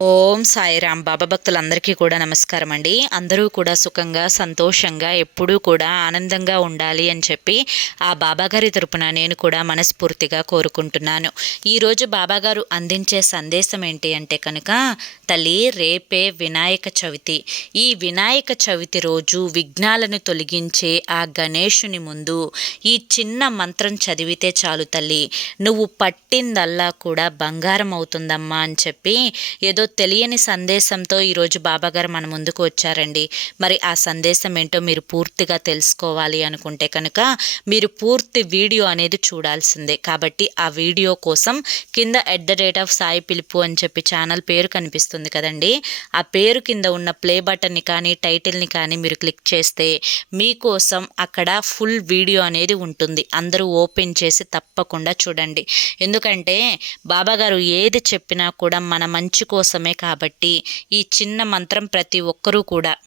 ఓం సాయిరాం. బాబా భక్తులందరికీ కూడా నమస్కారం అండి. అందరూ కూడా సుఖంగా సంతోషంగా ఎప్పుడూ కూడా ఆనందంగా ఉండాలి అని చెప్పి ఆ బాబాగారి తరపున నేను కూడా మనస్ఫూర్తిగా కోరుకుంటున్నాను. ఈరోజు బాబాగారు అందించే సందేశం ఏంటి అంటే కనుక, తల్లి రేపే వినాయక చవితి. ఈ వినాయక చవితి రోజు విఘ్నాలను తొలగించే ఆ గణేశుని ముందు ఈ చిన్న మంత్రం చదివితే చాలు తల్లి, నువ్వు పట్టిందల్లా కూడా బంగారం అవుతుందమ్మా అని చెప్పి ఏదో తెలియని సందేశంతో ఈరోజు బాబాగారు మన ముందుకు వచ్చారండి. మరి ఆ సందేశం ఏంటో మీరు పూర్తిగా తెలుసుకోవాలి అనుకుంటే కనుక మీరు పూర్తి వీడియో అనేది చూడాల్సిందే. కాబట్టి ఆ వీడియో కోసం కింద @సాయి పిలుపు అని చెప్పి ఛానల్ పేరు కనిపిస్తుంది కదండి, ఆ పేరు కింద ఉన్న ప్లే బటన్ని కానీ టైటిల్ని కానీ మీరు క్లిక్ చేస్తే మీకోసం అక్కడ ఫుల్ వీడియో అనేది ఉంటుంది. అందరూ ఓపెన్ చేసి తప్పకుండా చూడండి. ఎందుకంటే బాబాగారు ఏది చెప్పినా కూడా మన మంచి కోసమే కాబట్టి ఈ చిన్న మంత్రం ప్రతి ఒక్కరూ కూడా